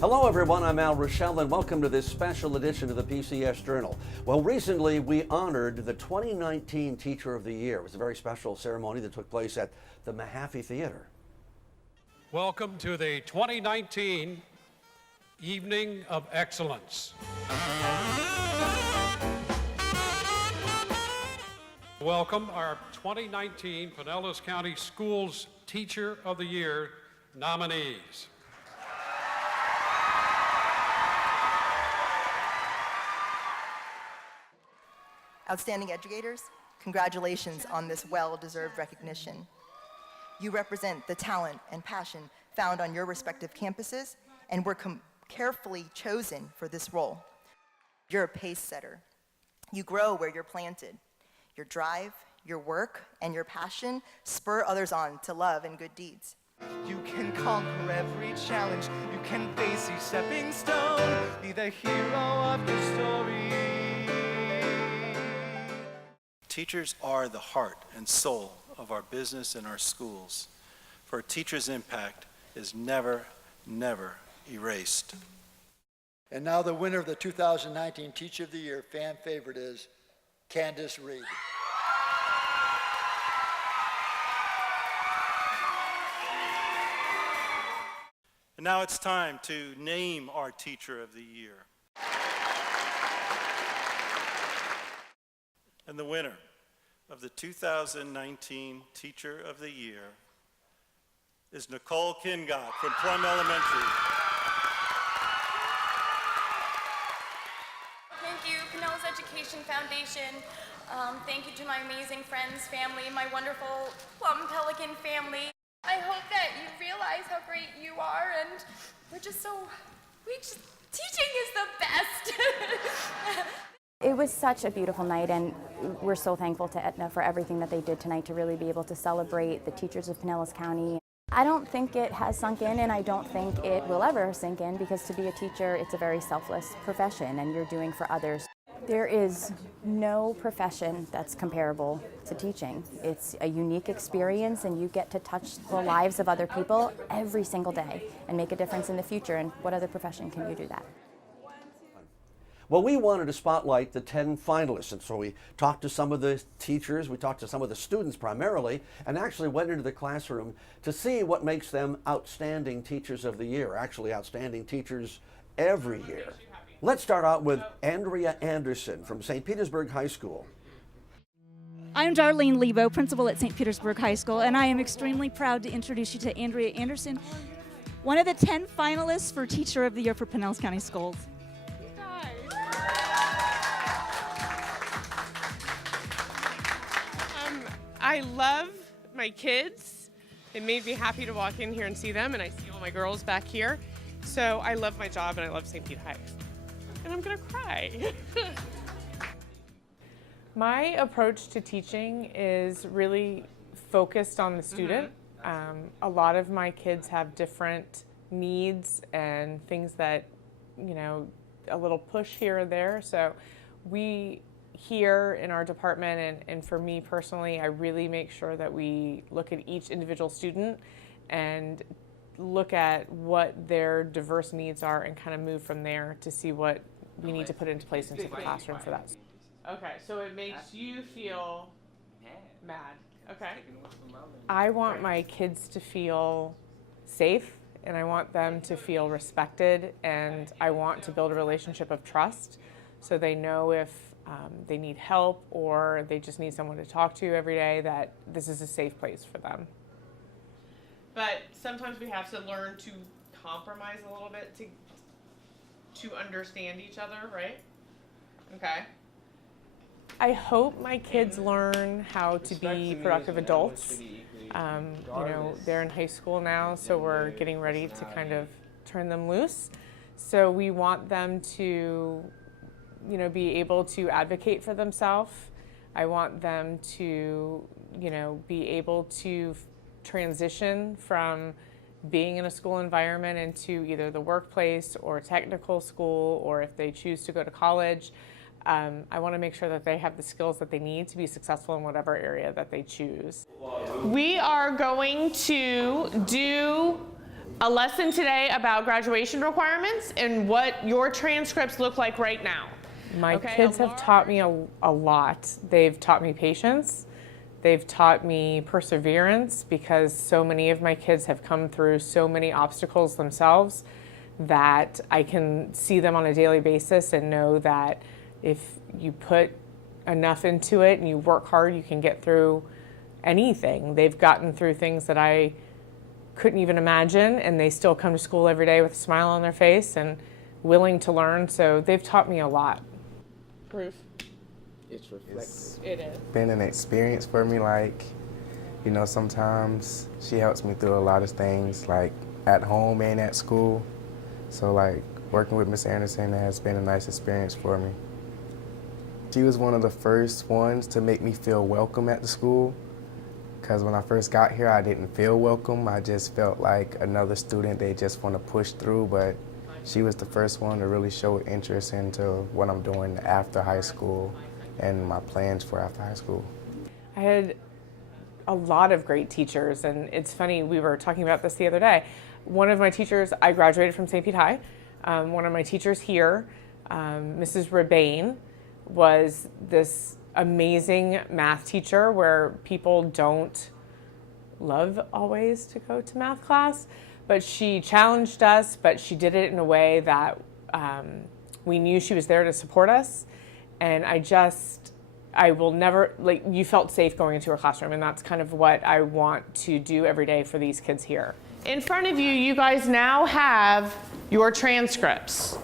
Hello everyone, I'm Ruechel and welcome to this special edition of the PCS Journal. Well, recently we honored the 2019 Teacher of the Year. It was a very special ceremony that took place at the Mahaffey Theater. Welcome to the 2019 Evening of Excellence. Welcome our 2019 Pinellas County Schools Teacher of the Year nominees. Outstanding educators, congratulations on this well-deserved recognition. You represent the talent and passion found on your respective campuses and were carefully chosen for this role. You're a pace setter. You grow where you're planted. Your drive, your work, and your passion spur others on to love and good deeds. You can conquer every challenge. You can face each stepping stone. Be the hero of your story. Teachers are the heart and soul of our business and our schools. For a teacher's impact is never, never erased. And now the winner of the 2019 Teacher of the Year fan favorite is Candace Reed. And now it's time to name our Teacher of the Year. And the winner of the 2019 Teacher of the Year is Nicole Kingott from Plum Elementary. Thank you, Pinellas Education Foundation. Thank you to my amazing friends, family, my wonderful Plum Pelican family. I hope that you realize how great you are, and teaching is the best. It was such a beautiful night, and we're so thankful to Aetna for everything that they did tonight to really be able to celebrate the teachers of Pinellas County. I don't think it has sunk in, and I don't think it will ever sink in, because to be a teacher, it's a very selfless profession, and you're doing for others. There is no profession that's comparable to teaching. It's a unique experience, and you get to touch the lives of other people every single day and make a difference in the future, and what other profession can you do that? Well, we wanted to spotlight the 10 finalists, and so we talked to some of the teachers, we talked to some of the students primarily, and actually went into the classroom to see what makes them outstanding Teachers of the Year, actually outstanding teachers every year. Let's start out with Andrea Anderson from St. Petersburg High School. I'm Darlene Lebo, principal at St. Petersburg High School, and I am extremely proud to introduce you to Andrea Anderson, one of the 10 finalists for Teacher of the Year for Pinellas County Schools. I love my kids. It made me happy to walk in here and see them, and I see all my girls back here. So I love my job, and I love St. Pete High. And I'm gonna cry. My approach to teaching is really focused on the student. A lot of my kids have different needs and things that, a little push here or there. So we here in our department, and for me personally, I really make sure that we look at each individual student and look at what their diverse needs are and kind of move from there to see what we need to put into place into the classroom for that. Okay, so it makes you feel mad. Okay. I want my kids to feel safe, and I want them to feel respected, and I want to build a relationship of trust so they know if they need help or they just need someone to talk to every day, that this is a safe place for them. But sometimes we have to learn to compromise a little bit to understand each other, right? Okay. I hope my kids learn how to be productive adults. They're in high school now, so we're getting ready to kind of turn them loose. So we want them to be able to advocate for themselves. I want them to, be able to transition from being in a school environment into either the workplace or technical school, or if they choose to go to college. I want to make sure that they have the skills that they need to be successful in whatever area that they choose. We are going to do a lesson today about graduation requirements and what your transcripts look like right now. My kids have taught me a lot. They've taught me patience. They've taught me perseverance, because so many of my kids have come through so many obstacles themselves that I can see them on a daily basis and know that if you put enough into it and you work hard, you can get through anything. They've gotten through things that I couldn't even imagine, and they still come to school every day with a smile on their face and willing to learn. So they've taught me a lot. Proof. It's reflective. It is. Been an experience for me, like, you know, sometimes she helps me through a lot of things, like at home and at school. So like working with Miss Anderson has been a nice experience for me. She was one of the first ones to make me feel welcome at the school, because when I first got here, I didn't feel welcome. I just felt like another student they just want to push through, but she was the first one to really show interest into what I'm doing after high school and my plans for after high school. I had a lot of great teachers, and it's funny, we were talking about this the other day. One of my teachers, I graduated from St. Pete High. One of my teachers here, Mrs. Rebane, was this amazing math teacher where people don't love always to go to math class, but she challenged us, but she did it in a way that we knew she was there to support us. And I will never, like, you felt safe going into her classroom, and that's kind of what I want to do every day for these kids here. In front of you, you guys now have your transcripts.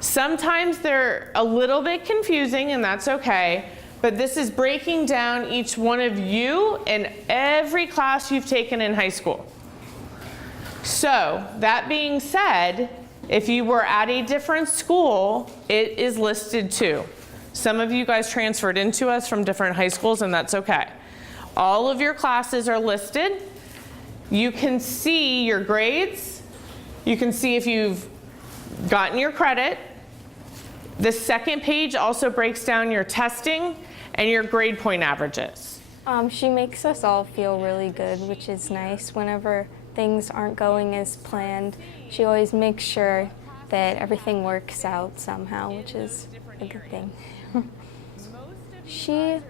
Sometimes they're a little bit confusing, and that's okay, but this is breaking down each one of you in every class you've taken in high school. So, that being said, if you were at a different school, it is listed too. Some of you guys transferred into us from different high schools, and that's okay. All of your classes are listed. You can see your grades. You can see if you've gotten your credit. The second page also breaks down your testing and your grade point averages. She makes us all feel really good, which is nice. Whenever things aren't going as planned, she always makes sure that everything works out somehow, which is a good thing. She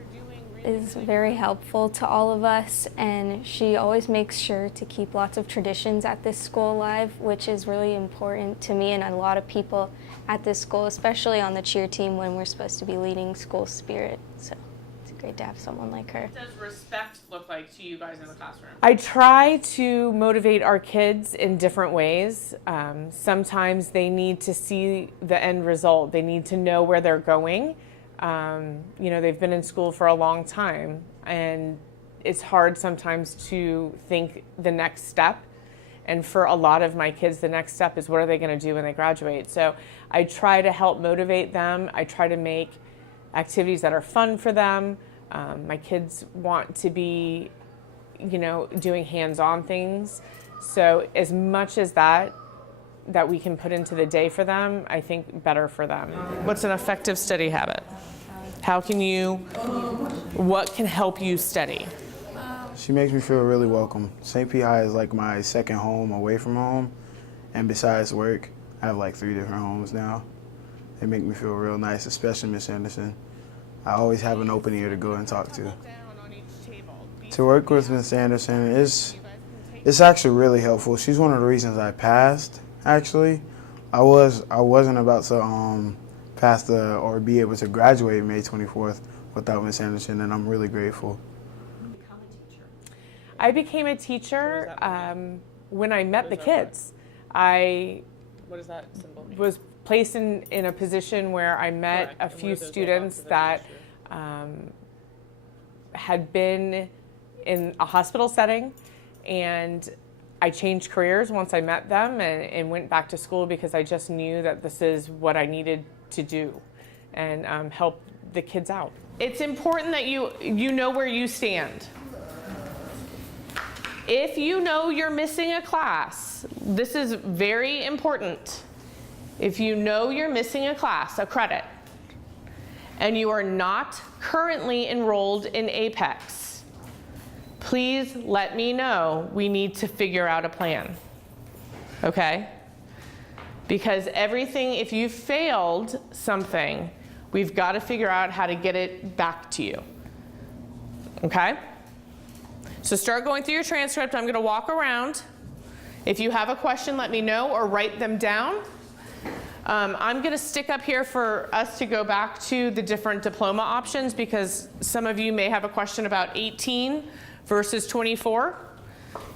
is very helpful to all of us, and she always makes sure to keep lots of traditions at this school alive, which is really important to me and a lot of people at this school, especially on the cheer team when we're supposed to be leading school spirit. So it's great to have someone like her. What does respect look like to you guys in the classroom? I try to motivate our kids in different ways. Sometimes they need to see the end result. They need to know where they're going. You know, they've been in school for a long time, and it's hard sometimes to think the next step. And for a lot of my kids, the next step is what are they going to do when they graduate? So I try to help motivate them. I try to make activities that are fun for them. My kids want to be, you know, doing hands-on things. So as much as that we can put into the day for them, I think better for them. What's an effective study habit? What can help you study? She makes me feel really welcome. St. Pete High is like my second home away from home. And besides work, I have like 3 different homes now. They make me feel real nice, especially Miss Anderson. I always have an open ear to go and talk to. To work with Miss Anderson it's actually really helpful. She's one of the reasons I passed, actually. I wasn't about to pass or be able to graduate May 24th without Miss Anderson, and I'm really grateful. I became a teacher when I met the kids. I was placed in a position where I met a few students that had been in a hospital setting, and I changed careers once I met them and went back to school because I just knew that this is what I needed to do and help the kids out. It's important that you know where you stand. If you know you're missing a class, this is very important. If you know you're missing a class, a credit, and you are not currently enrolled in Apex, please let me know. We need to figure out a plan. okay? Because everything, if you failed something, we've got to figure out how to get it back to you, okay? So start going through your transcript. I'm going to walk around. If you have a question, let me know or write them down. I'm going to stick up here for us to go back to the different diploma options because some of you may have a question about 18 versus 24.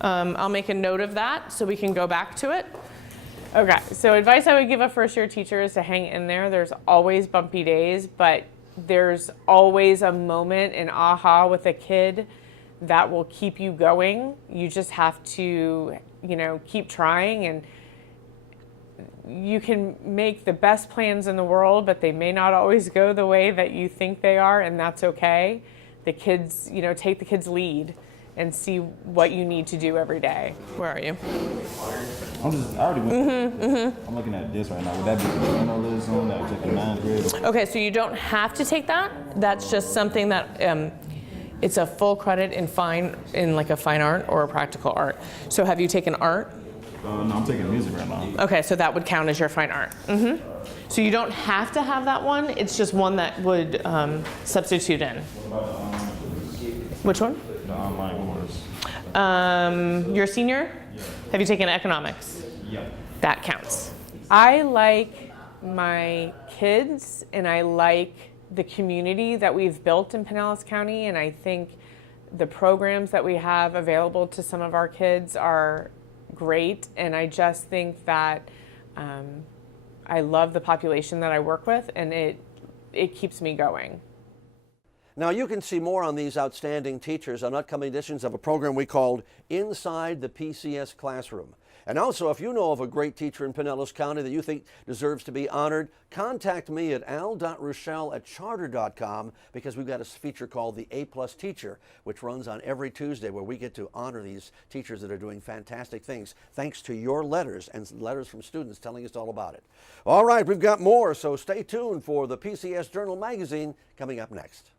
I'll make a note of that so we can go back to it. Okay, so advice I would give a first-year teacher is to hang in there. There's always bumpy days, but there's always a moment, an aha with a kid that will keep you going. You just have to, you know, keep trying, and you can make the best plans in the world, but they may not always go the way that you think they are, and that's okay. The kids, you know, take the kids' lead and see what you need to do every day. Where are you? I already went. I'm looking at this right now. Would that be journalism? That would take a 9th grade? Okay, so you don't have to take that. That's just something that it's a full credit in like a fine art or a practical art. So have you taken art? No, I'm taking music right now. Okay, so that would count as your fine art. So you don't have to have that one. It's just one that would substitute in. Which one? The online course. You're a senior? Yeah. Have you taken economics? Yeah. That counts. I like my kids and I like the community that we've built in Pinellas County, and I think the programs that we have available to some of our kids are great, and I just think that I love the population that I work with, and it keeps me going. Now, you can see more on these outstanding teachers on upcoming editions of a program we called Inside the PCS Classroom. And also, if you know of a great teacher in Pinellas County that you think deserves to be honored, contact me at al.ruechel@charter.com, because we've got a feature called the A+ Teacher, which runs on every Tuesday, where we get to honor these teachers that are doing fantastic things, thanks to your letters and letters from students telling us all about it. All right, we've got more, so stay tuned for the PCS Journal magazine coming up next.